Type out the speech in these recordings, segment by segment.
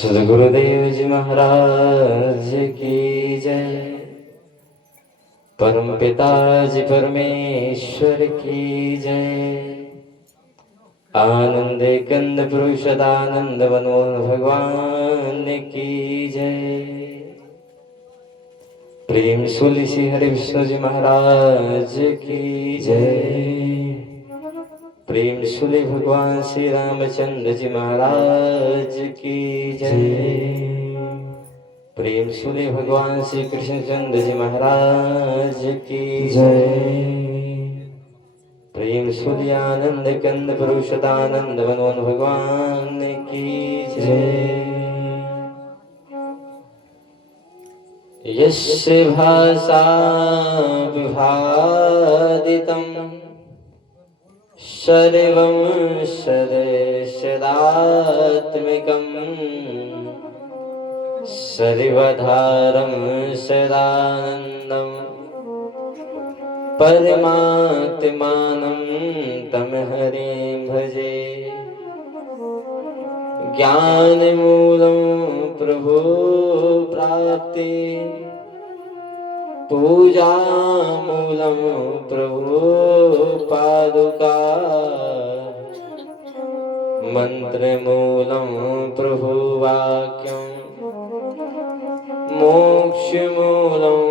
सद्गुरुदेव जी महाराज की जय। परम पिता जी परमेश्वर की जय। आनंद कंद पुरुषदानंद मनोहर भगवान की जय। प्रेम सुली श्री हरि विष्णु जी महाराज की जय। प्रेम सुली भगवान श्री रामचंद्र जी महाराज की जय। प्रेम सुली भगवान श्री कृष्णचंद्र जी महाराज की जय। प्रेम सुली आनंद कंद पुरुषदानंद मनोहर भगवान की जय। यस्य भाषा विभादितं सर्वं सदात्मिकं सर्वधारं सदानन्दं परमात्मानं तं हरिं भजे। ज्ञानमूलं प्रभु प्राप्ति पूजामूलं प्रभु पादुका मंत्रमूलं प्रभु वाक्यं मोक्षमूलं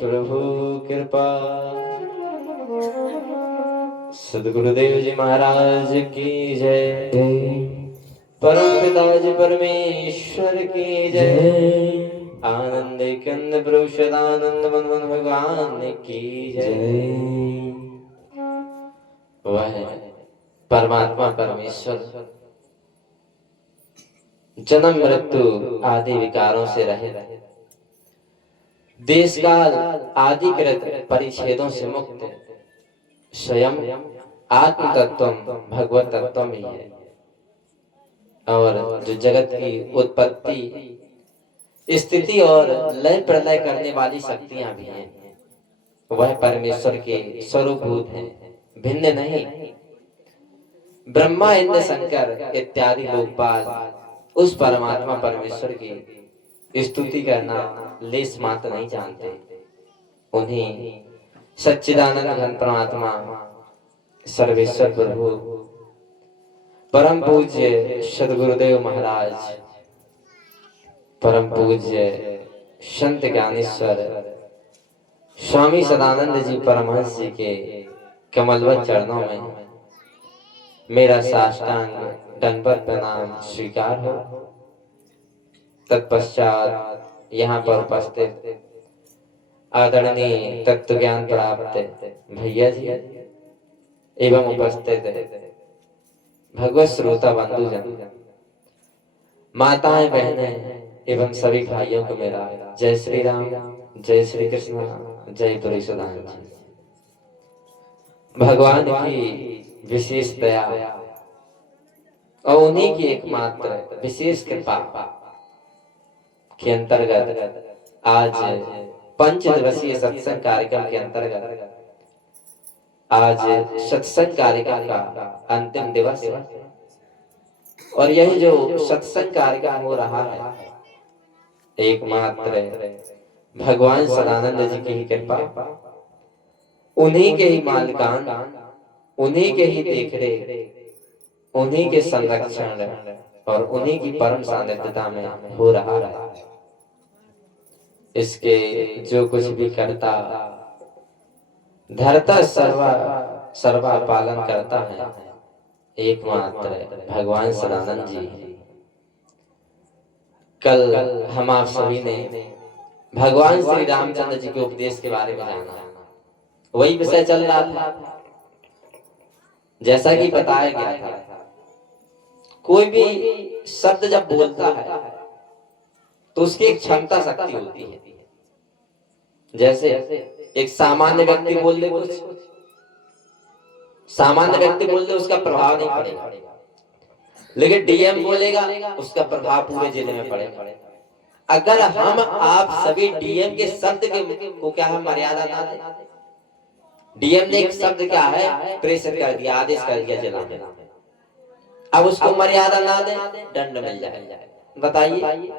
प्रभु कृपा। सद्गुरुदेव जी महाराज की जय। परम पिताजी परमेश्वर की जय। आनंद कंद पुरुषदानंद मनोहर भगवान की जय। वह परमात्मा परमेश्वर जन्म मृत्यु आदि विकारों से रहित, देश काल आदि कृत परिच्छेदों से मुक्त, स्वयं आत्म तत्व भगवत तत्व ही है। और जो जगत की उत्पत्ति स्थिति और लय प्रलय करने वाली शक्तियां भी हैं, वह परमेश्वर के स्वरूपभूत हैं, भिन्न नहीं। ब्रह्मा इंद्र शंकर इत्यादि लोकपाल उस परमात्मा परमेश्वर की स्तुति करना लेस मात्र नहीं जानते। उन्हीं सच्चिदानंद घन परमात्मा सर्वेश्वर प्रभु परम पूज्य सद्गुरुदेव महाराज, परम पूज्य संत ज्ञानेश्वर स्वामी सदानंद जी परमहंस जी के कमलवत चरणों में मेरा साष्टांग दंडवत प्रणाम स्वीकार हो। तत्पश्चात यहाँ पर उपस्थित आदरणीय तत्व ज्ञान प्राप्त भैया जी एवं उपस्थित भगवत श्रोता बंधुजन, माताएं बहनें एवं सभी भाइयों को मेरा जय श्री राम, जय श्री कृष्ण, जय पुरुषोत्तम जी। भगवान की विशेष दया और उन्हीं की एकमात्र विशेष कृपा के अंतर्गत आज 5 दिवसीय सत्संग कार्यक्रम के अंतर्गत आज सत्संग कार्यक्रम का अंतिम दिवस है। और यही जो सत्संग कार्यक्रम हो रहा है एकमात्र भगवान सदानंद जी की ही कृपा, उन्हीं के ही मालिकान, उन्हीं के ही देखरेख, उन्हीं के संरक्षण और उन्हीं की परम सानिध्यता में हो रहा है। इसके जो कुछ भी करता धरता सर्वा पालन करता है एकमात्र भगवान सदानंद जी। कल हम आप सभी ने भगवान श्री रामचंद्र जी के उपदेश के बारे में जाना, वही विषय चल रहा था। जैसा कि बताया गया था, कोई भी शब्द जब बोलता है तो उसकी एक क्षमता शक्ति होती है। जैसे एक सामान्य व्यक्ति बोल दे कुछ, सामान्य व्यक्ति बोल दे उसका प्रभाव नहीं पड़ेगा, लेकिन डीएम बोलेगा उसका प्रभाव पूरे जिले में पड़ेगा। अगर हम आप सभी डीएम के शब्द के को क्या है मर्यादा ना दे, डीएम ने एक शब्द क्या है प्रेषित कर दिया, आदेश कर दिया जिला में, अब उसको मर्यादा ना दे दंड मिल जाए। बताइए,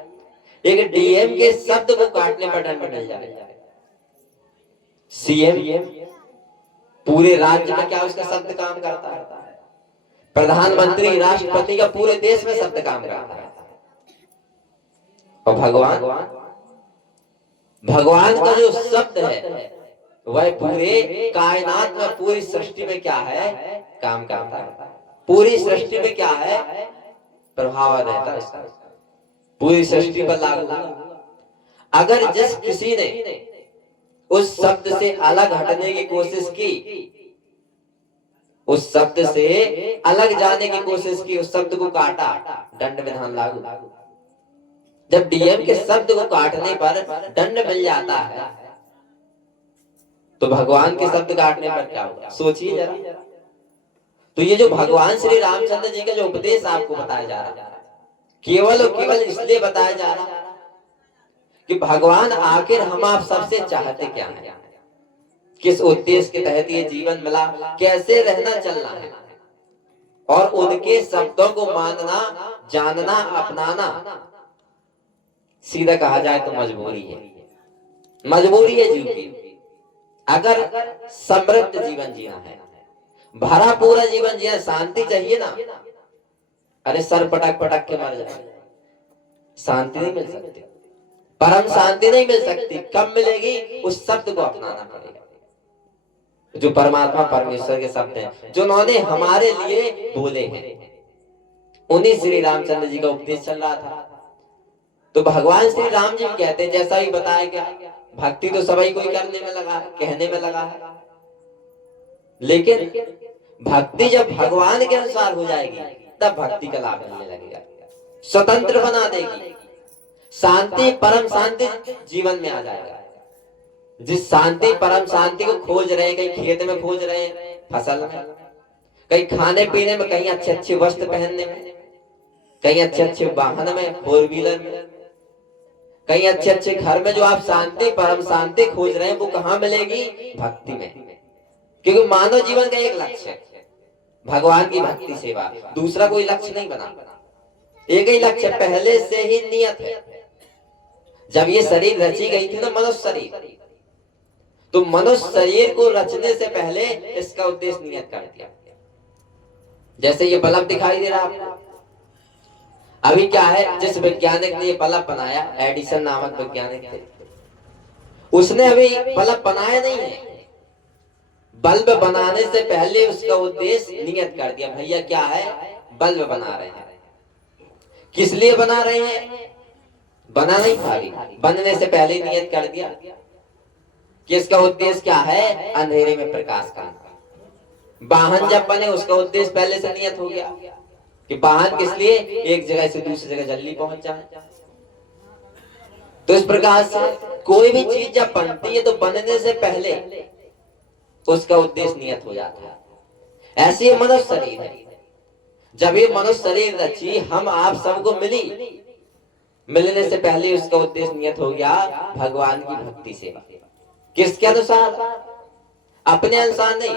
एक डीएम के शब्द को काटने पर दंड मिल जाए, सीएम पूरे राज्य में क्या उसका शब्द काम करता है, प्रधानमंत्री राष्ट्रपति का पूरे देश में शब्द काम करता है। और भगवान का जो शब्द है वह पूरे कायनात में, पूरी सृष्टि में क्या है, काम करता है। पूरी सृष्टि में क्या है, प्रभाव रहता है इसका, पूरी सृष्टि पर लागू। अगर जिस किसी ने उस शब्द से अलग हटने की कोशिश की, उस शब्द से अलग जाने की कोशिश की, उस शब्द को काटा, दंड विधान लागू। जब डीएम के शब्द को काटने पर दंड मिल जाता है, तो भगवान के शब्द काटने पर क्या होगा, सोचिए जरा। तो ये जो भगवान श्री रामचंद्र जी का जो उपदेश आपको बताया जा रहा है, केवल और केवल इसलिए बताया जा रहा है कि भगवान आखिर हम आप सबसे चाहते क्या है, किस उद्देश्य के तहत ये जीवन मिला, कैसे रहना चलना है, और उनके शब्दों को मानना, जानना, अपनाना सीधा कहा जाए तो मजबूरी है। मजबूरी है जीव की। अगर समृद्ध जीवन जीना है, भरा पूरा जीवन जीना, शांति चाहिए ना, अरे सर पटक पटक के मर जाए, शांति नहीं मिल सकती, परम शांति नहीं मिल सकती। कब मिलेगी, उस शब्द को अपनाना पड़ेगा जो परमात्मा परमेश्वर के शब्द हैं, जो उन्होंने हमारे लिए बोले हैं। उन्हीं श्री रामचंद्र जी का उपदेश चल रहा था। तो भगवान श्री राम जी कहते हैं, जैसा ही बताया गया, भक्ति तो सभी कोई करने में लगा है, कहने में लगा है, लेकिन भक्ति जब भगवान के अनुसार हो जाएगी तब भक्ति का लाभ मिलने लगेगा, स्वतंत्र बना देगी, शांति, परम शांति जीवन में आ जाएगा। जिस शांति, परम शांति को खोज रहे हैं, कहीं खेत में खोज रहे हैं, फसल में, कहीं खाने पीने में, कहीं अच्छे अच्छे वस्त्र पहनने में, कहीं अच्छे अच्छे वाहन में, फोर व्हीलर में, कहीं अच्छे अच्छे घर में, जो आप शांति, परम शांति खोज रहे हैं, वो कहाँ मिलेगी, भक्ति में। क्योंकि मानव जीवन का एक लक्ष्य है भगवान की भक्ति सेवा, दूसरा कोई लक्ष्य नहीं बना, एक ही लक्ष्य पहले से ही नियत है। जब ये शरीर रची गई थी ना, मनुष्य शरीर, तो मनुष्य शरीर को रचने से पहले इसका उद्देश्य नियत कर दिया। जैसे ये बल्ब दिखाई दे रहा है, अभी क्या है, जिस वैज्ञानिक ने ये बल्ब बनाया, एडिसन नामक वैज्ञानिक थे, उसने अभी बल्ब बनाया नहीं है, बल्ब बनाने से पहले उसका उद्देश्य नियत कर दिया, भैया क्या है, बल्ब बना रहे हैं। किस लिए बना रहे हैं, बना नहीं खाली, बनने से पहले नियत कर दिया कि इसका उद्देश्य क्या है, अंधेरे में प्रकाश का। वाहन जब बने, उसका उद्देश्य पहले से नियत हो गया कि वाहन किस लिए, एक जगह से दूसरी जगह जल्दी पहुंच जाए। तो इस प्रकार से कोई भी चीज जब बनती है, तो बनने से पहले उसका उद्देश्य नियत हो जाता है। ऐसे ही मनुष्य शरीर है, जब ये मनुष्य शरीर रची, हम आप सबको मिली, मिलने से पहले उसका उद्देश्य नियत हो गया भगवान की भक्ति सेवा। किसके अनुसार, अपने अनुसार नहीं,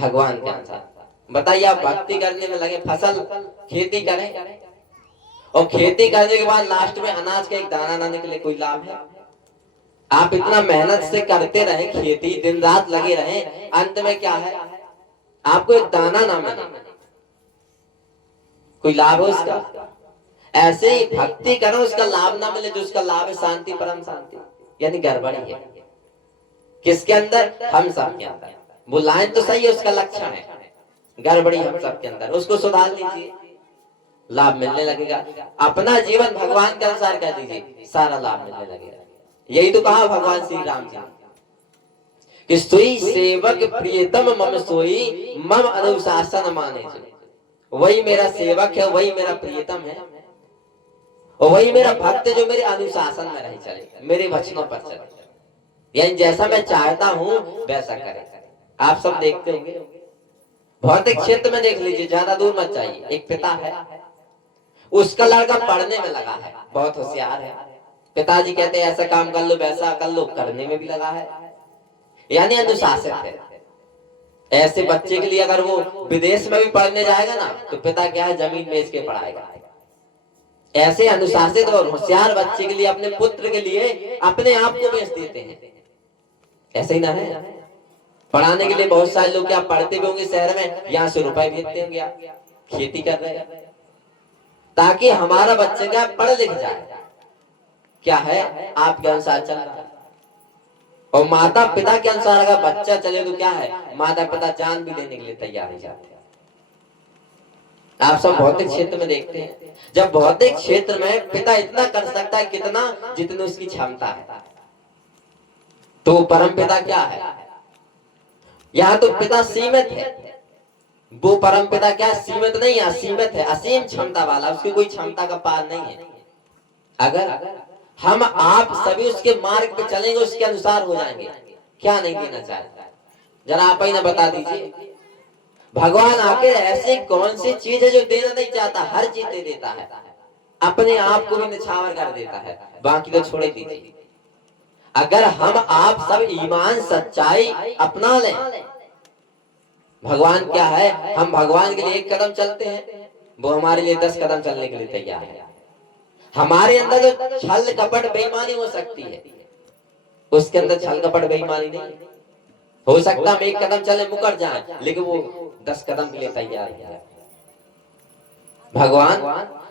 भगवान के अनुसार। बताइए, आप भक्ति करने में लगे, फसल खेती करें, और खेती करने के बाद लास्ट में अनाज का एक दाना ना निकले, कोई लाभ है? आप इतना मेहनत से करते रहे खेती, दिन रात लगे रहे, अंत में क्या है, आपको एक दाना ना मिले, कोई लाभ है उसका? ऐसे ही भक्ति करो, उसका लाभ ना मिले, जो उसका लाभ है शांति, परम शांति, यानी गड़बड़ी है। किसके अंदर, हम सब के अंदर। वो लाइन तो सही है, उसका लक्षण है, गड़बड़ी हम सब के अंदर, उसको सुधार लीजिए, लाभ मिलने लगेगा। अपना जीवन भगवान के अनुसार कर दीजिए, सारा लाभ मिलने लगेगा। यही तो कहा भगवान श्री राम जी कि सोई सेवक प्रियतम मम सोई, मम अनुशासन माने। वही मेरा सेवक है, वही मेरा प्रियतम है, और वही मेरा भक्त जो मेरे अनुशासन में रह चले, मेरे वचनों पर चले, यानी जैसा मैं चाहता हूं वैसा करे। आप सब देखते होंगे, भौतिक क्षेत्र में देख लीजिए, ज्यादा दूर मत जाइए। एक पिता है, उसका लड़का पढ़ने में लगा है, बहुत होशियार है, पिताजी कहते हैं ऐसा काम कर लो, वैसा कर लो, करने में भी लगा है, यानी अनुशासित है। ऐसे बच्चे के लिए अगर वो विदेश में भी पढ़ने जाएगा ना, तो पिता क्या है, जमीन बेच के पढ़ाएगा। ऐसे अनुशासित और होशियार बच्चे के लिए, अपने पुत्र के लिए अपने आप को बेच देते हैं। ऐसे ही ना है, पढ़ाने के लिए बहुत सारे लोग क्या पढ़ते भी होंगे शहर में, यहाँ से रुपए भेजते होंगे, खेती कर रहे हैं ताकि हमारा बच्चे क्या पढ़ लिख जाए, क्या है आपके अनुसार चल रहा है। और माता पिता के अनुसार अगर बच्चा चले तो क्या है, माता पिता जान भी देने के लिए तैयार हो जाते हैं। आप सब भौतिक क्षेत्र में देखते हैं, जब भौतिक क्षेत्र में पिता इतना कर सकता है कितना, जितनी उसकी क्षमता है, तो परम पिता क्या है, यहाँ तो पिता सीमित है, वो परम पिता क्या सीमित नहीं है, असीमित है, असीम क्षमता वाला, उसकी कोई क्षमता का पार नहीं है। अगर हम आप सभी उसके मार्ग पे चलेंगे, उसके अनुसार हो जाएंगे। क्या नहीं देना चाहता, जरा आप ही ना बता दीजिए। भगवान आके ऐसी कौन सी चीज है जो देना नहीं चाहता, हर चीज दे देता है, अपने आप को भी निछावर कर देता है, बाकी तो छोड़ दीजिए। अगर हम आप सब ईमान सच्चाई अपना लें, भगवान क्या है, हम भगवान के लिए एक कदम चलते हैं, वो हमारे लिए 10 कदम चलने के लिए तैयार है। हमारे अंदर जो छल कपट बेईमानी हो सकती है, उसके अंदर छल कपट बेईमानी नहीं हो सकता। हम एक कदम चले मुकर जाए, लेकिन वो 10 कदम के लिए तैयार है। भगवान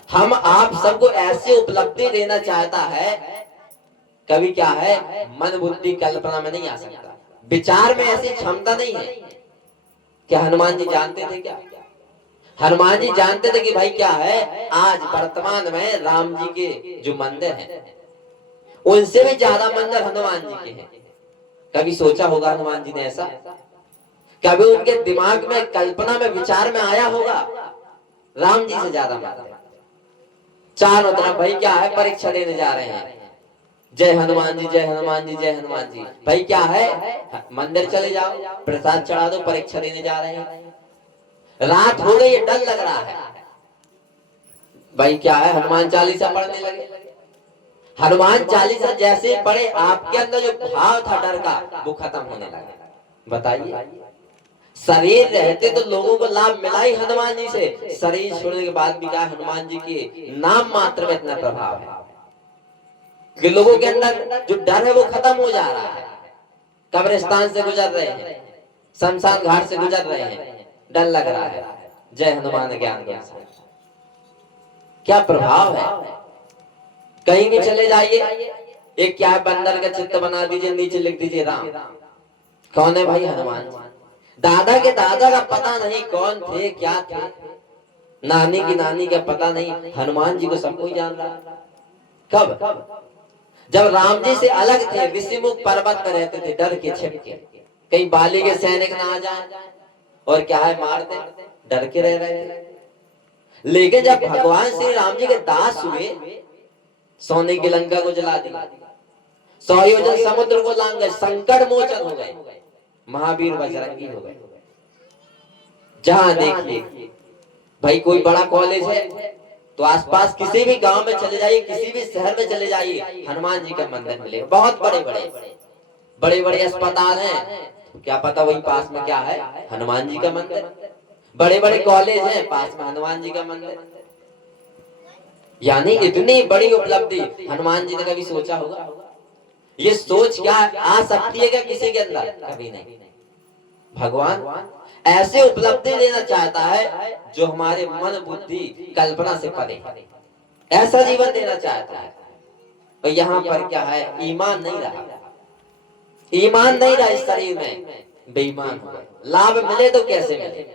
हम आप सबको ऐसे उपलब्धि देना चाहता है, कभी क्या है मन बुद्धि कल्पना में नहीं आ सकता, विचार में ऐसी क्षमता नहीं है। क्या हनुमान जी जानते थे क्या, हनुमान जी जानते थे कि भाई क्या है, आज वर्तमान में राम जी के जो मंदिर हैं, उनसे भी ज्यादा मंदिर हनुमान जी के हैं। कभी सोचा होगा हनुमान जी ने ऐसा, कभी उनके दिमाग में कल्पना में विचार में आया होगा राम जी से ज्यादा मंदिर। चारों तरफ भाई क्या है, परीक्षा देने जा रहे हैं, जय हनुमान जी जय हनुमान जी जय हनुमान जी। भाई क्या है, मंदिर चले जाओ, प्रसाद चढ़ा दो, परीक्षा देने जा रहे हैं। रात हो गई, डर लग रहा है, भाई क्या है हनुमान चालीसा पढ़ने लगे। हनुमान चालीसा जैसे पढ़े, आपके अंदर जो भाव था डर का, वो खत्म होने लगा। बताइए, शरीर रहते तो लोगों को लाभ मिला ही हनुमान जी से, शरीर छोड़ने के बाद भी क्या हनुमान जी के नाम मात्र में इतना प्रभाव है कि लोगों के अंदर जो डर है वो खत्म हो जा रहा है। कब्रिस्तान से गुजर रहे हैं, शमशान घाट से गुजर रहे हैं, डर लग रहा है, जय हनुमान ज्ञान ज्ञान। क्या प्रभाव है, कहीं भी चले जाइए, एक क्या बंदर का चित्र बना दीजिए, नीचे लिख दीजिए राम। कौन है भाई, हनुमान जी। दादा के दादा का पता नहीं कौन थे क्या थे, नानी की नानी का पता नहीं, हनुमान जी को सब कोई जान रहा। कब, जब राम जी से अलग थे, ऋषिमुख पर्वत पर रहते थे, डर के छिप के, कहीं बाली के सैनिक ना आ जाए और क्या है मार दे, डर के रह रहे थे। लेकिन जब भगवान श्री राम जी के दास हुए, सोने की लंका को जला दिया, 100 योजन समुद्र को लांग गए, संकट मोचन हो गए, महावीर बजरंगी हो गए। जहां देखिए भाई कोई बड़ा कॉलेज है तो आसपास किसी भी गांव में चले जाइए, किसी भी शहर में चले जाइए, हनुमान जी का मंदिर मिलेगा। बहुत बड़े बड़े अस्पताल हैं, क्या पता वही पास में क्या है, हनुमान जी का मंदिर। बड़े बड़े कॉलेज हैं, पास में हनुमान जी का मंदिर। यानी इतनी बड़ी उपलब्धि हनुमान जी ने कभी सोचा होगा? ये सोच क्या आ सकती है क्या किसी के अंदर? कभी नहीं। भगवान ऐसे उपलब्धि देना चाहता है जो हमारे मन बुद्धि कल्पना से परे, ऐसा जीवन देना चाहता है। और यहाँ पर क्या है, ईमान नहीं रहा, ईमान नहीं रहा इस शरीर में, बेईमान हो गए। लाभ मिले तो कैसे मिले,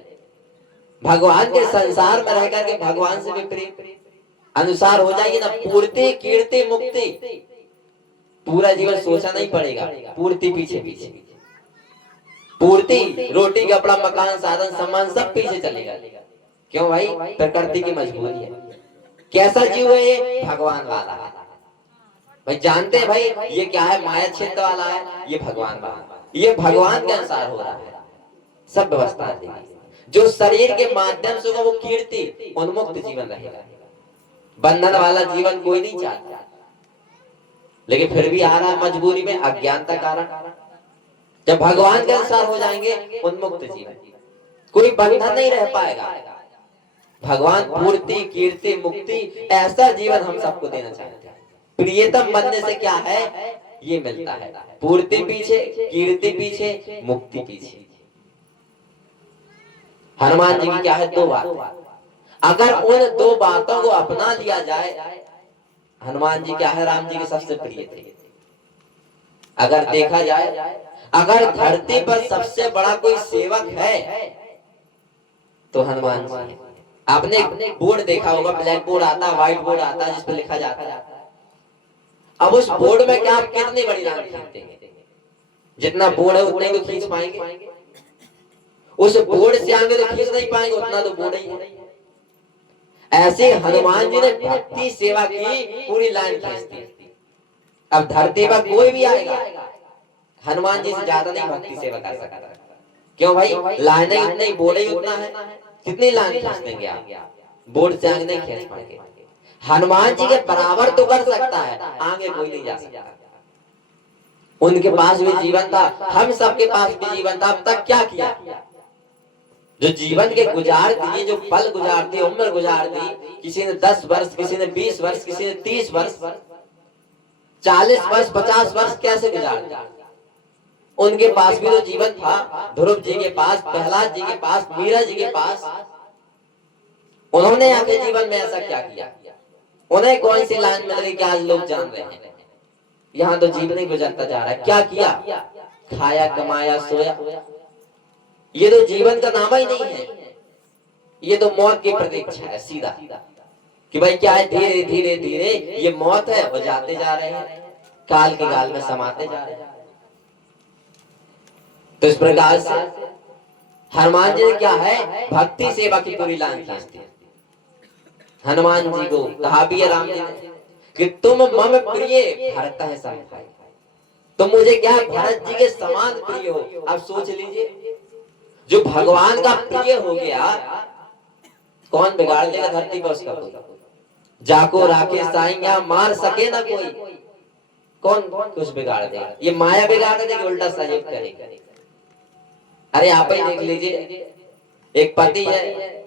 भगवान के संसार में रहकर के भगवान से विपरीत अनुसार हो जाएगी ना, पूर्ति कीर्ति मुक्ति, पूरा जीवन सोचा नहीं पड़ेगा, पूर्ति पीछे पीछे, पूर्ति रोटी कपड़ा मकान साधन सम्मान सब पीछे चलेगा। क्यों भाई, प्रकृति की मजबूरी है। कैसा जीव है ये, भगवान वाला है भाई। जानते हैं भाई ये क्या है, माया क्षेत्र वाला है, ये भगवान वाला, ये भगवान के अनुसार हो रहा है, सब व्यवस्था देगी। जो शरीर के माध्यम से वो कीर्ति उन्मुक्त जीवन रहेगा, बंधन वाला जीवन कोई नहीं चाहता, लेकिन फिर भी आ रहा है मजबूरी में, अज्ञानता कारण। जब भगवान के अनुसार हो जाएंगे, उन्मुक्त जीवन, कोई बंधन नहीं रह पाएगा। भगवान पूर्ति, कीर्ति, मुक्ति, ऐसा जीवन हम सबको देना चाहते हैं। प्रियतम बनने से क्या है, ये मिलता है। पूर्ति पीछे, कीर्ति पीछे, मुक्ति पीछे। हनुमान जी की क्या है, दो बात। अगर उन दो बातों को अपना लिया जाए, हनुमान जी क्या है, राम जी के सबसे प्रिय थे। अगर देखा जाए, अगर धरती पर सबसे बड़ा कोई सेवक है तो हनुमान जी है। आपने बोर्ड देखा होगा, ब्लैक बोर्ड आता, व्हाइट बोर्ड आता, जिस पर लिखा जाता है। अब उस बोर्ड में क्या आप कितनी बड़ी लाइन खींचते हैं? जितना बोर्ड है उतना ही तो खींच पाएंगे। उस बोर्ड से आगे तो खींच नहीं पाएंगे, उतना तो बोर्ड ही है। ऐसे हनुमान जी ने भक्ति सेवा की, पूरी लाइन खींच दी। अब धरती पर कोई भी आएगा, हनुमान जी से ज्यादा नहीं भक्ति सेवा कर सकता। क्यों भाई, लाइन ही उतना ही, बोर्ड ही उतना है। कितनी लाइन खींच देंगे आप? बोर्ड से आगे नहीं खींच पाएंगे। हनुमान जी के बराबर तो कर सकता है, आगे कोई नहीं जा सकता। उनके पास भी जीवन था, हम सबके पास भी जीवन था। अब तक क्या किया? जो जीवन के गुजार दिए, जो पल गुजार दिए, उम्र गुजार दी, किसी ने 10 वर्ष, किसी ने 20 वर्ष, किसी ने 30 वर्ष, 40 वर्ष, 50 वर्ष कैसे गुजार दिया? उनके पास भी तो जीवन था। ध्रुव जी के पास, प्रहलाद जी के पास, मीरा जी के पास। उन्होंने अपने जीवन में ऐसा क्या किया? उन्हें कौन सी लाइन मिल गई कि आज लोग जान रहे हैं? यहाँ तो जीवन ही गुजरता जा रहा है। क्या किया? खाया, कमाया, सोया। ये तो जीवन का नाम ही नहीं है। ये तो मौत की प्रतीक्षा है सीधा, कि भाई क्या है, धीरे धीरे धीरे ये मौत है, वो जाते जा रहे हैं, काल के गाल में समाते जा रहे हैं। तो इस प्रकार से हनुमान जी ने क्या है, भक्ति सेवा की पूरी लाइन खींच दी। हनुमान जी को कहा भी है राम जी ने कि तुम मम प्रिय भरत है सम भाई। तुम मुझे क्या भरत जी के समान प्रिय हो। अब सोच लीजिए, जो भगवान का प्रिय हो गया, कौन बिगाड़ देगा धरती पर उसका? कोई जाको राखे साइया, मार सके ना कोई। कौन कुछ बिगाड़ देगा? ये माया बिगाड़ देगी, उल्टा सहयोग करेगा। अरे आप ही देख लीजिए, एक पति है,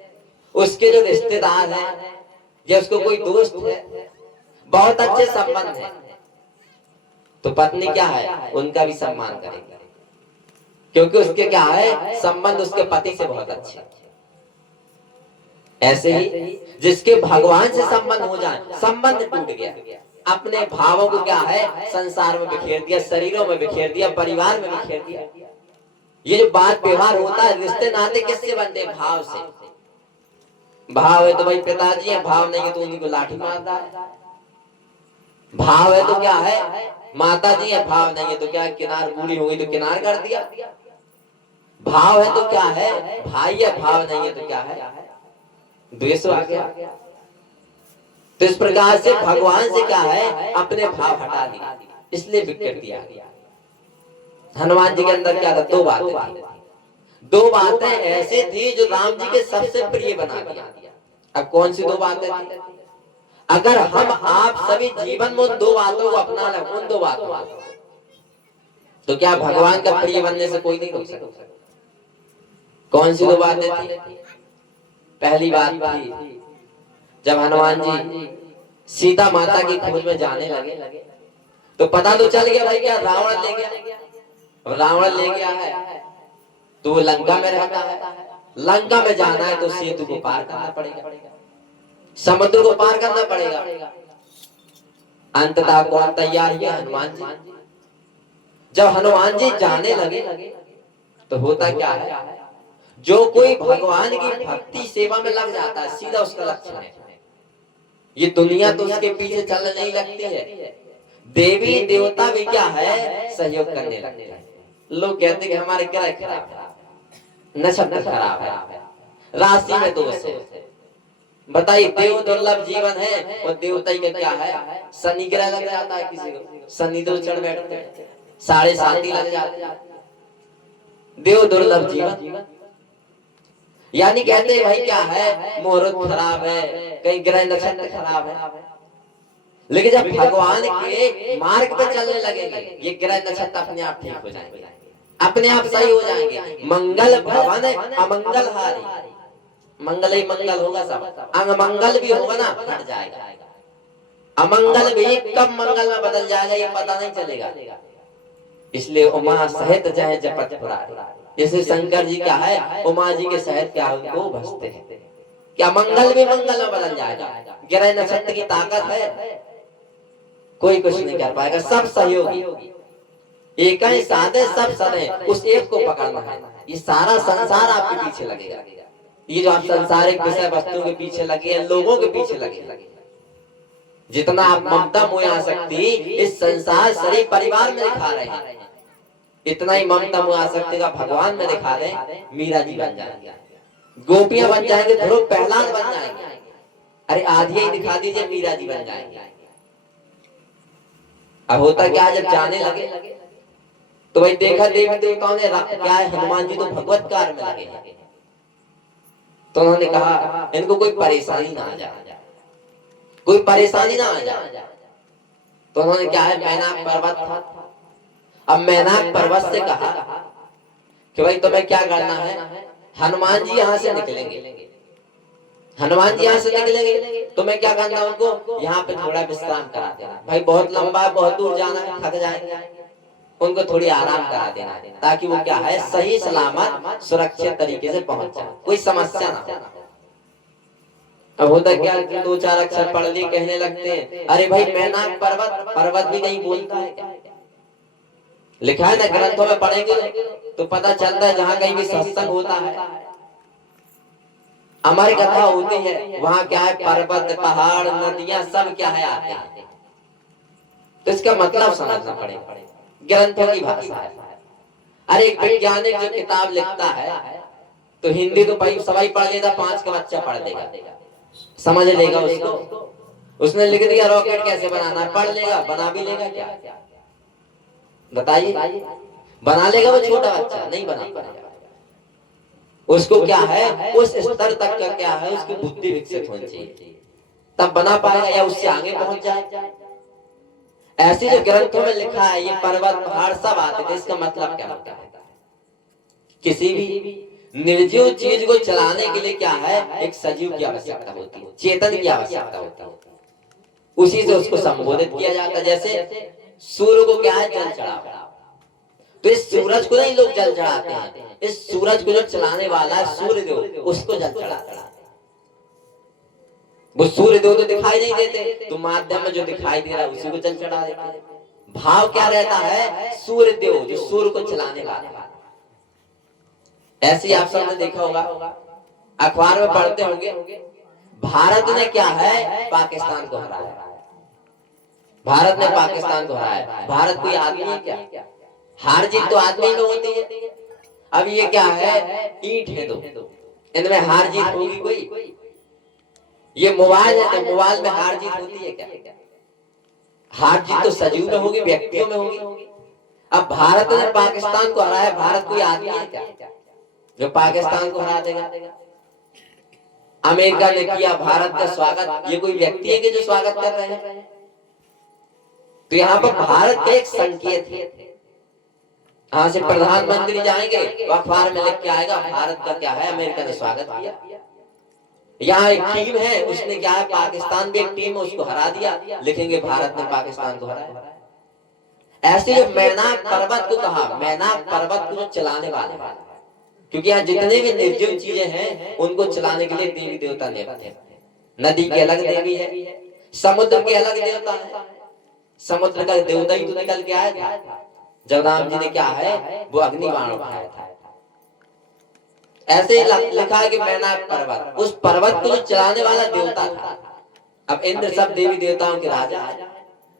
उसके जो रिश्तेदार हैं या उसको कोई दोस्त है, बहुत अच्छे संबंध है, तो पत्नी क्या है, उनका भी सम्मान करेगी, क्योंकि उसके क्या है, संबंध उसके पति से बहुत अच्छे। ऐसे ही जिसके भगवान से संबंध हो जाए, संबंध टूट गया, अपने भावों को क्या है, संसार में बिखेर दिया, शरीरों में बिखेर दिया, परिवार में बिखेर दिया। ये जो बात व्यवहार होता है, रिश्ते नाते किससे बनते? भाव से। भाव है तो भाई पिताजी है, भाव नहीं है तो उन्हीं को लाठी मारता है। भाव है तो क्या है, माता जी है, भाव नहीं है तो क्या, किनार बूढ़ी हो गई तो किनार कर दिया। भाव है तो क्या है, भाई है, भाव नहीं है तो क्या है, द्वेष आ गया। तो इस प्रकार से भगवान से क्या है, अपने भाव हटा दिया, इसलिए विकृति आ गया। हनुमान जी के अंदर क्या था, दो बातें थी। दो बातें ऐसे थी जो राम जी के सबसे प्रिय बना दिया। अब कौन सी दो बातें थी? अगर हम आप सभी जीवन में उन दो बातों को अपना लें, उन दो बातों को, तो क्या भगवान का प्रिय बनने से कोई नहीं रोक सकता। कौन सी दो बातें थी? पहली बात थी, जब हनुमान जी सीता माता की खोज में जाने लगे, तो पता तो चल गया भाई क्या रावण ले गया। रावण ले गया है तो वो लंका में रहता है। लंका में जाना है तो सेतु को पार करना पड़ेगा, समुद्र को पार करना पड़ेगा। अंततः कौन तैयार हुआ? हनुमान जी। जब हनुमान जी जाने लगे तो होता क्या है, जो कोई भगवान की भक्ति सेवा में लग जाता है, सीधा उसका लक्ष्य है। ये दुनिया तो उसके पीछे चलने नहीं लगती है, देवी देवता भी क्या है, सहयोग करने लगते हैं। लोग कहते हैं कि हमारे ग्रह खराब है, नक्षत्र खराब है, राशि में दोष है। बताइए, देव दुर्लभ जीवन है और देवता का क्या है, शनि ग्रह लग जाता है किसी को, शनि दो चढ़ बैठते हैं, 7.5 लग जाते हैं। देव दुर्लभ जीवन, यानी कहते हैं भाई क्या है, मुहूर्त खराब है, कहीं ग्रह नक्षत्र खराब है। लेकिन जब भगवान के मार्ग पे चलने लगेंगे, ये ग्रह नक्षत्र अपने आप ठीक हो जाएंगे, अपने आप सही हो जाएंगे। मंगल भवन अमंगल हारी, मंगल ही मंगल होगा सब, अमंगल भी होगा ना हट जाएगा, अमंगल भी कब मंगल में बदल जाएगा ये पता नहीं चलेगा। इसलिए उमा सहित जाए जपत पुरारी, जैसे शंकर जी क्या है, उमा जी के सहित क्या है उनको भजते हैं, क्या मंगल भी मंगल में बदल जाएगा। ग्रह नक्षत्र की ताकत है, कोई कुछ नहीं कर पाएगा, सब सहयोगी, एक ही साधे सब सने, उस एक को पकड़ना है। ये सारा संसार आपके पीछे लगेगा, ये जो आप संसारिक विषय वस्तुओं के पीछे लगे हैं, लोगों के पीछे लगे, जितना आप ममता मोह आसक्ति इस संसार शरीर परिवार में दिखा रहे हैं, इतना ही ममता मोह आसक्ति का भगवान में दिखा रहे हैं। मीरा जी बन जाएंगे, गोपियां बन जाएंगे, ध्रुव प्रहलाद बन जाएंगे, अरे आधी ही दिखा दीजिए मीरा जी बन जाएंगे। अब होता क्या, जब जाने लगे तो भाई देखा देवी देवताओं ने क्या है, हनुमान जी तो भगवत कार्य में लगे हैं, तो उन्होंने कहा इनको कोई परेशानी ना आ जाए, कोई परेशानी ना आ जाए। तो उन्होंने क्या है, मैनाक पर्वत था, अब मैनाक पर्वत से कहा कि भाई तुम्हें क्या करना है, हनुमान जी यहाँ से निकलेंगे, हनुमान जी यहाँ से निकलेंगे, तुम्हें क्या करना है, उनको यहाँ पे थोड़ा विश्राम करा देना, भाई बहुत लंबा बहुत दूर जाना है, थक जाएंगे, उनको थोड़ी आराम करा देना, ताकि वो क्या है सही सलामत सुरक्षित तरीके से पहुंच जाए, कोई समस्या ना हो। अब होता क्या कि दो चार अक्षर पढ़ लिए कहने लगते हैं, अरे भाई मैनाक पर्वत, पर्वत भी नहीं बोलता है क्या, लिखा है ना ग्रंथों में, पढ़ेंगे तो पता चलता है जहाँ कहीं भी सत्संग होता है, अमर कथा होती है, वहां क्या है पर्वत पहाड़ नदियां सब क्या है आते हैं, तो इसका मतलब समझना पड़ेगा, ग्रंथों की भाषा है। अरे एक वैज्ञानिक जो किताब लिखता है तो हिंदी तो भाई सवाई पढ़ लेगा, 5 का बच्चा पढ़ लेगा, समझ लेगा उसको, उसने लिख दिया रॉकेट कैसे बनाना है, पढ़ लेगा, बना भी लेगा क्या, बताइए, बना लेगा वो छोटा बच्चा, नहीं बना पाएगा, उसको क्या है उस स्तर तक का क्या है उसकी बुद्धि विकसित होनी चाहिए, तब बना पाएगा या उससे आगे पहुंच जाए। ऐसे जो ग्रंथों में लिखा है ये पर्वत पहाड़ सब आते थे, इसका मतलब क्या होता है, किसी भी निर्जीव चीज को चलाने के लिए क्या है एक सजीव की आवश्यकता होती है, चेतन की आवश्यकता होती है, उसी से उसको संबोधित किया जाता है। जैसे सूर्य को क्या है जल चढ़ाओ, तो इस सूरज को नहीं लोग जल चढ़ाते हैं, इस सूरज को जो चलाने वाला है सूर्य देव, उसको जल चढ़ाते हैं। वो सूर्य देव तो दिखाई नहीं देते, तो माध्यम में जो दिखाई दे रहा है उसी को जल चढ़ा देते हैं। भाव क्या रहता है, सूर्य देव जो सूर्य को चलाने वाला। ऐसे आप सबने देखा होगा, अखबार में पढ़ते होंगे, भारत ने क्या है पाकिस्तान को हराया, भारत ने पाकिस्तान को हराया। भारत कोई आदमी है क्या, हार जीत तो आदमी में होती है। अब ये क्या है ईंट है दो, इनमें हार जीत होगी कोई, ये मोबाइल है तो मोबाइल में हार जीत होती है क्या, हार जीत तो सजीव में होगी, व्यक्तियों में होगी। अब भारत ने पाकिस्तान को हराया, भारत कोई आदमी है क्या जो पाकिस्तान को हरा देगा। अमेरिका ने किया भारत का स्वागत, ये कोई व्यक्ति है कि जो स्वागत कर रहे हैं। तो यहाँ पर भारत का एक संकेत है, यहाँ से प्रधानमंत्री जाएंगे तो अखबार में लिख के आएगा भारत का क्या है अमेरिका ने स्वागत किया। यहाँ एक टीम है, उसने क्या है पाकिस्तान भी एक टीम है उसको हरा दिया, लिखेंगे भारत ने पाकिस्तान को हराया। ऐसे जो मैनाक पर्वत को कहा, मैनाक पर्वत को जो चलाने वाले, क्योंकि यहाँ जितने भी निर्जीव चीजें हैं उनको चलाने के लिए देवी देवता नियुक्त है। नदी के अलग देवी है, समुद्र के अलग देवता है, समुद्र का देवता ही तो निकल के आया था जब राम जी ने क्या है वो अग्निबाण उठाया था। ऐसे ही लिखा है कि मैनाक पर्वत, उस पर्वत को जो चलाने वाला देवता था। अब इंद्र सब देवी देवताओं के राजा,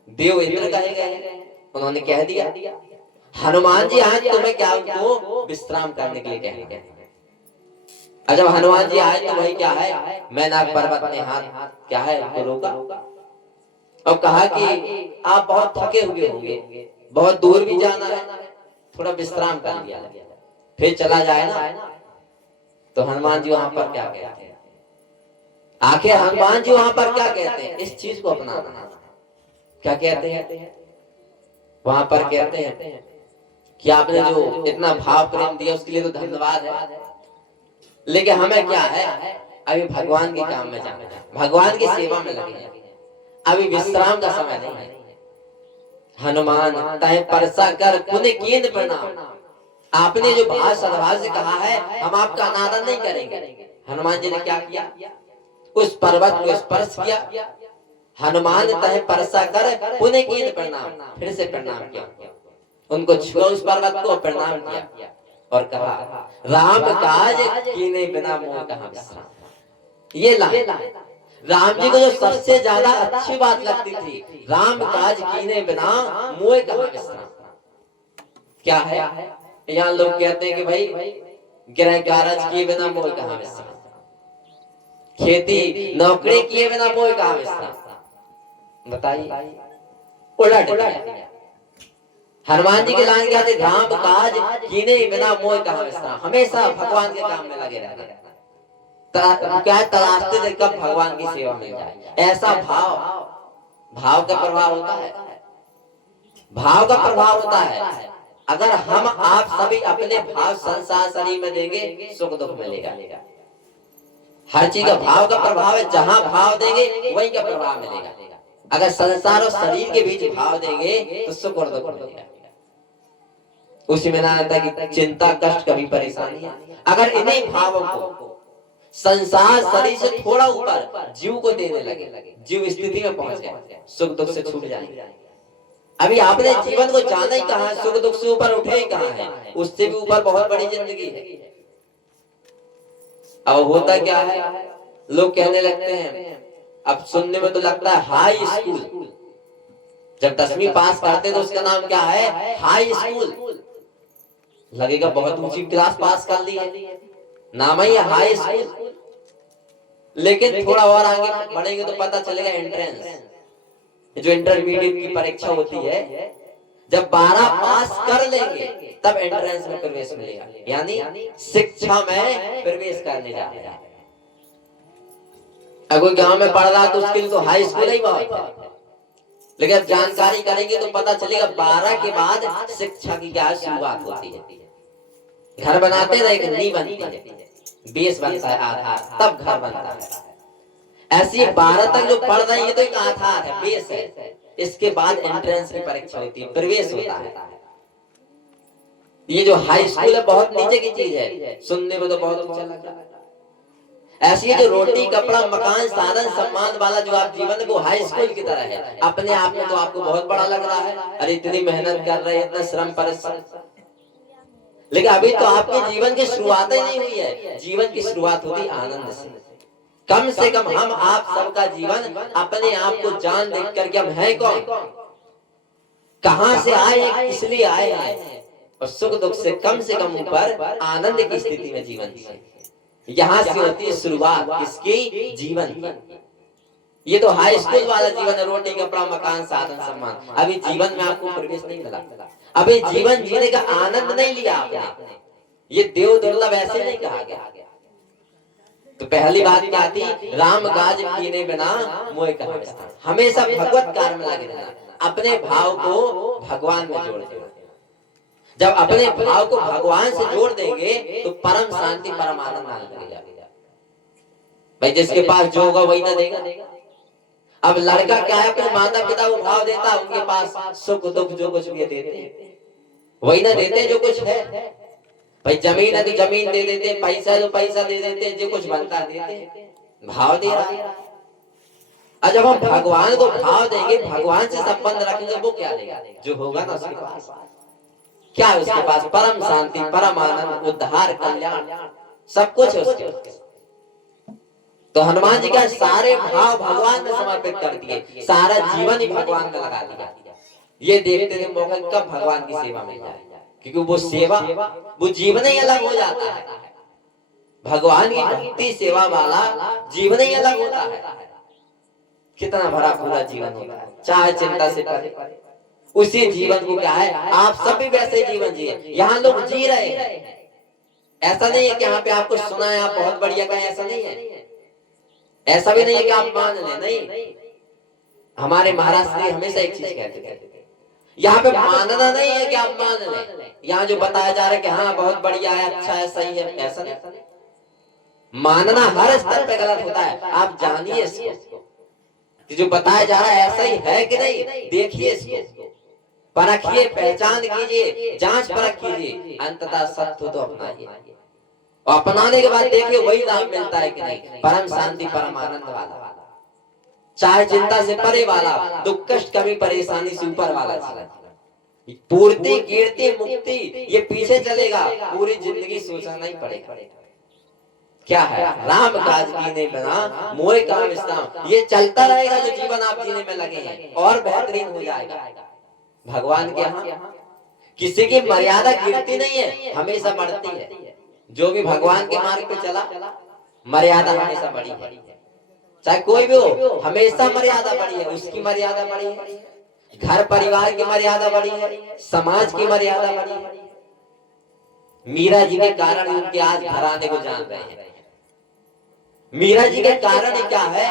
देव इंद्र कहे गए, उन्होंने कह दिया हनुमान जी आए तुम्हें क्या उनको विश्राम करने के लिए कह गए। और जब हनुमान जी आए तो वही क्या है मैनाक पर्वत ने हाथ क्या है उनको रोका और कहा कि आप बहुत थके हुए होंगे, बहुत दूर भी जाना है, थोड़ा विश्राम कर लिया फिर चला जाए ना। तो हनुमान जी वहां पर क्या कहते हैं, आखिर हनुमान जी वहां पर क्या कहते हैं, इस चीज को अपनाना। क्या कहते हैं वहां पर, कहते हैं कि आपने जो इतना भाव प्रेम दिया उसके लिए तो धन्यवाद है, लेकिन हमें क्या है अभी भगवान के काम में जाना है, भगवान की सेवा में लगे हैं, अभी विश्राम का समय नहीं है। हनुमान तय परसा कर पुण्य कीन प्रणाम। आपने जो भाव सद्भाव से कहा है हम आपका अनादर नहीं करेंगे। हनुमान जी ने क्या किया, उस पर्वत को स्पर्श किया। हनुमान तय परसा कर पुण्य कीन प्रणाम, फिर से प्रणाम किया, उनको छुआ उस पर्वत को, प्रणाम किया और कहा राम काज कीने बिना मोह कहां विश्राम। ये लाइन राम जी को जो सबसे ज्यादा अच्छी बात लगती थी, राम काज कीने बिना मोह कहां विश्राम। क्या है, यहाँ लोग कहते हैं कि भाई गृह कार्य किए बिना मोह कहां विश्राम, खेती नौकरी किए बिना मोह कहां विश्राम। बताइए, उलट दिया। हनुमान जी के लाइन क्या थे, राम काज कीने बिना मोह कहां विश्राम। हमेशा भगवान के काम में लगे रहना, क्या तलाशते थे कब भगवान की सेवा मिल जाए। ऐसा भाव का प्रभाव होता है, भाव का प्रभाव होता है। अगर हम आप सभी अपने भाव संसार शरीर में देंगे, सुख दुख मिलेगा। हर चीज का भाव का प्रभाव है, जहां भाव देंगे वही का प्रभाव मिलेगा। अगर संसार और शरीर के बीच भाव देंगे तो सुख और दुख मिलेगा। उसी में ना आता कि चिंता कष्ट कभी परेशानी। अगर इन्हीं भावों को संसार शरीर से थोड़ा ऊपर जीव को देने लगे, जीव स्थिति में पहुंच गए, सुख दुख से छूट जाएंगे। अभी आपने जीवन को जाना ही कहा है, सुख दुख से ऊपर उठे ही कहा है, उससे भी ऊपर बहुत बड़ी जिंदगी है। अब होता क्या है, लोग कहने लगते हैं, अब सुनने में तो लगता है हाई स्कूल। जब 10वीं पास करते तो उसका नाम क्या है, हाई स्कूल। लगेगा बहुत ऊंची क्लास पास कर ली है, नाम ही है हाई स्कूल। लेकिन थोड़ा और आगे बढ़ेंगे तो पता चलेगा एंट्रेंस, जो इंटरमीडिएट की परीक्षा होती है, जब 12 पास कर लेंगे तब एंट्रेंस में प्रवेश मिलेगा, यानी शिक्षा में प्रवेश करने जा रहे हैं। अगर गांव में पढ़ रहा तो उसके लिए तो हाई स्कूल ही बहुत है, लेकिन अब जानकारी करेंगे तो पता चलेगा 12 के बाद शिक्षा की क्या शुरुआत होती है। घर बनाते हैं, एक नींव बनती है, बेस बनता है, आधार, तब घर बनता है। ऐसी 12 तक जो पढ़ रहे हैं तो एक आधार है, बेस है। इसके बाद एंट्रेंस की परीक्षा होती है, प्रवेश होता है। ये जो हाई स्कूल है बहुत नीचे की चीज है, सुनने में तो बहुत ऊंचा लग रहा है। ऐसी जो रोटी कपड़ा मकान साधन सम्मान वाला जो आप जीवन है वो हाई स्कूल की तरह है। अपने आप में तो आपको बहुत बड़ा लग रहा है, अरे इतनी मेहनत कर रहे हैं, इतना श्रम परिश्रम, लेकिन अभी तो आपके जीवन की शुरुआत ही नहीं हुई है। जीवन की शुरुआत होती आनंद से। कम से कम हम आप सबका जीवन अपने आप को जान देख करके हम हैं कौन, कहां से आए, इसलिए आए हैं, और सुख दुख से कम ऊपर आनंद की स्थिति में जीवन है। यहाँ से होती है शुरुआत किसकी, जीवन की। ये तो हाई स्कूल वाला जीवन है, रोटी कपड़ा मकान साधन सम्मान। अभी जीवन में आपको प्रवेश नहीं मिला, अभी जीवन जीने का आनंद नहीं लिया आपने। ये देव दुर्लभ ऐसे नहीं कहा गया। तो पहली बात क्या थी, राम काज कीने बिना मोह कहां विश्राम। हमेशा भगवत कार्य में लगे रहना, अपने भाव को भगवान में जोड़ देना। जब अपने भाव को भगवान से जोड़ देंगे तो परम शांति परम आनंद आने लगेगा। भाई जिसके पास जो होगा वही ना देगा। अब लड़का क्या है, अपने माता पिता को भाव देता, उनके पास सुख दुख जो कुछ भी देते वही ना देते जो कुछ है। भाई जमीन है तो जमीन दे देते, पैसा है तो पैसा दे देते, जो कुछ बनता देते, भाव दे रहा है। और जब हम भगवान को भाव देंगे, भगवान से संबंध रखेंगे, वो क्या देगा, जो होगा ना उसके पास क्या है, उसके पास परम शांति परम आनंद उद्धार कल्याण सब कुछ है उसके। तो हनुमान जी का सारे भाव भगवान में समर्पित कर दिए, सारा जीवन ही भगवान में लगा दिया। ये देखते थे मौका कब भगवान की सेवा में जाए, क्योंकि वो सेवा वो जीवन ही अलग हो जाता है। भगवान की भक्ति सेवा वाला जीवन ही अलग होता है। कितना भरा पूरा जीवन होता है, चाहे चिंता से परे। उसी जीवन को क्या है, आप सब भी वैसे जीवन जिए। यहाँ लोग जी रहे हैं, ऐसा नहीं है कि यहाँ पे आपको सुना है आप बहुत बढ़िया कहें, ऐसा नहीं है। ऐसा भी नहीं है कि आप मान लें, नहीं। हमारे महाराज श्री हमेशा एक चीज कहते थे, यहाँ पे मानना नहीं है कि आप मान लें। यहाँ जो बताया जा रहा है कि हाँ बहुत बढ़िया है, अच्छा है, सही है, ऐसा नहीं। मानना हर स्तर पे गलत होता है। आप जानिए इसको कि जो बताया जा रहा है ऐसा ही है कि नहीं, देखिए इसको, परखिए, पहचान कीजिए, जांच परख कीजिए, अंततः सत्य तो अपनाइए। और अपनाने के बाद देखिए वही लाभ मिलता है कि नहीं, परम शांति, परम आनंद वाला, चाहे चिंता से परे वाला, दुख कष्ट कभी परेशानी से ऊपर वाला जीवन। पूर्ति, कीर्ति, मुक्ति ये पीछे चलेगा, पूरी जिंदगी सोचना नहीं पड़ेगा। क्या है? राम काज कीने बिना मोह काम विश्राम। ये चलता रहेगा जो जीवन आप जीने में लगे हैं, और बेहतरीन हो जाएगा। भगवान के यहाँ किसी की मर्यादा गिरती नहीं है, हमेशा बढ़ती है। जो भी भगवान के मार्ग पे चला, मर्यादा हमेशा बढ़ी है। चाहे कोई भी हो, हमेशा मर्यादा बढ़ी है, उसकी मर्यादा बढ़ी है, घर परिवार की मर्यादा बढ़ी है, समाज की मर्यादा बढ़ी है। मीरा जी के कारण उनके आज घराने को जान रहे हैं। मीरा जी के कारण क्या है,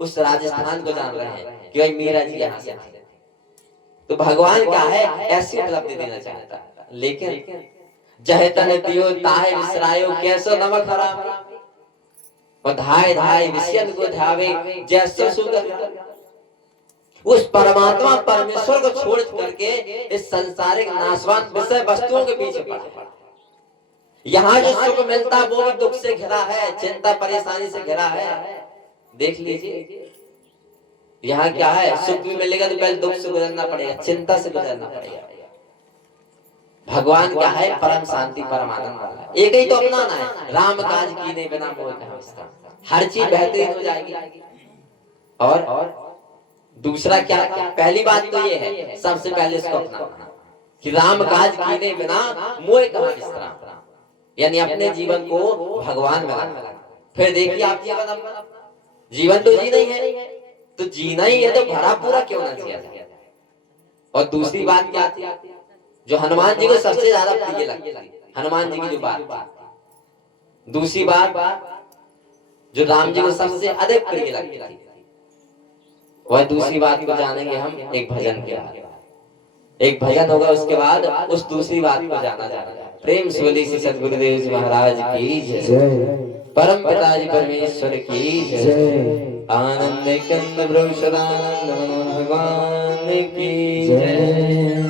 उस राजस्थान को जान रहे हैं कि भाई मीरा जी यहाँ से थे। तो भगवान क्या है, ऐसी उपलब्धि देना चाहता है। लेकिन जहे तने दियो ताहे विसरायो, कैसो नमक हराम, और धाय धाय विषयन को ध्यावे, जैसो सुगंध। उस परमात्मा परमेश्वर को छोड़ करके इस संसारिक नाशवान विषय वस्तुओं के पीछे पड़ा। यहाँ जो सुख मिलता है वो भी दुख से घिरा है, चिंता परेशानी से घिरा है। देख लीजिए यहाँ क्या है, सुख भी मिलेगा तो पहले दुख से गुजरना पड़ेगा, चिंता से गुजरना पड़ेगा। भगवान क्या है, परम शांति, परम आनंद वाला। एक ही तो अपनाना है, राम काज कीने बिना मोह काम विश्राम। हर चीज बेहतरीन हो जाएगी। और दूसरा क्या, पहली बात तो ये है, सबसे पहले इसको अपनाना कि राम काज कीने बिना मोह काम विश्राम, यानी अपने जीवन को भगवान में लगाना। फिर देखिए आप जीवन तो जीना ही है, तो जीना ही है तो भरा पूरा क्यों ना जिया जाए। और दूसरी बात क्या थी, जो हनुमान जी को सबसे ज्यादा प्रिय लगती, हनुमान जी की जो बात, दूसरी बात जो राम जी को सबसे अधिक प्रिय लगती थी, वह दूसरी बात को जानेंगे हम एक भजन के बाद। एक भजन होगा, उसके बाद उस दूसरी बात को जाना जाएगा। प्रेम से बोलिए श्री सद्गुरुदेव जी महाराज की जय, परम पिताजी परमेश्वर की जय, आनंद कंद ब्रह्म सदानंद भगवान की जय।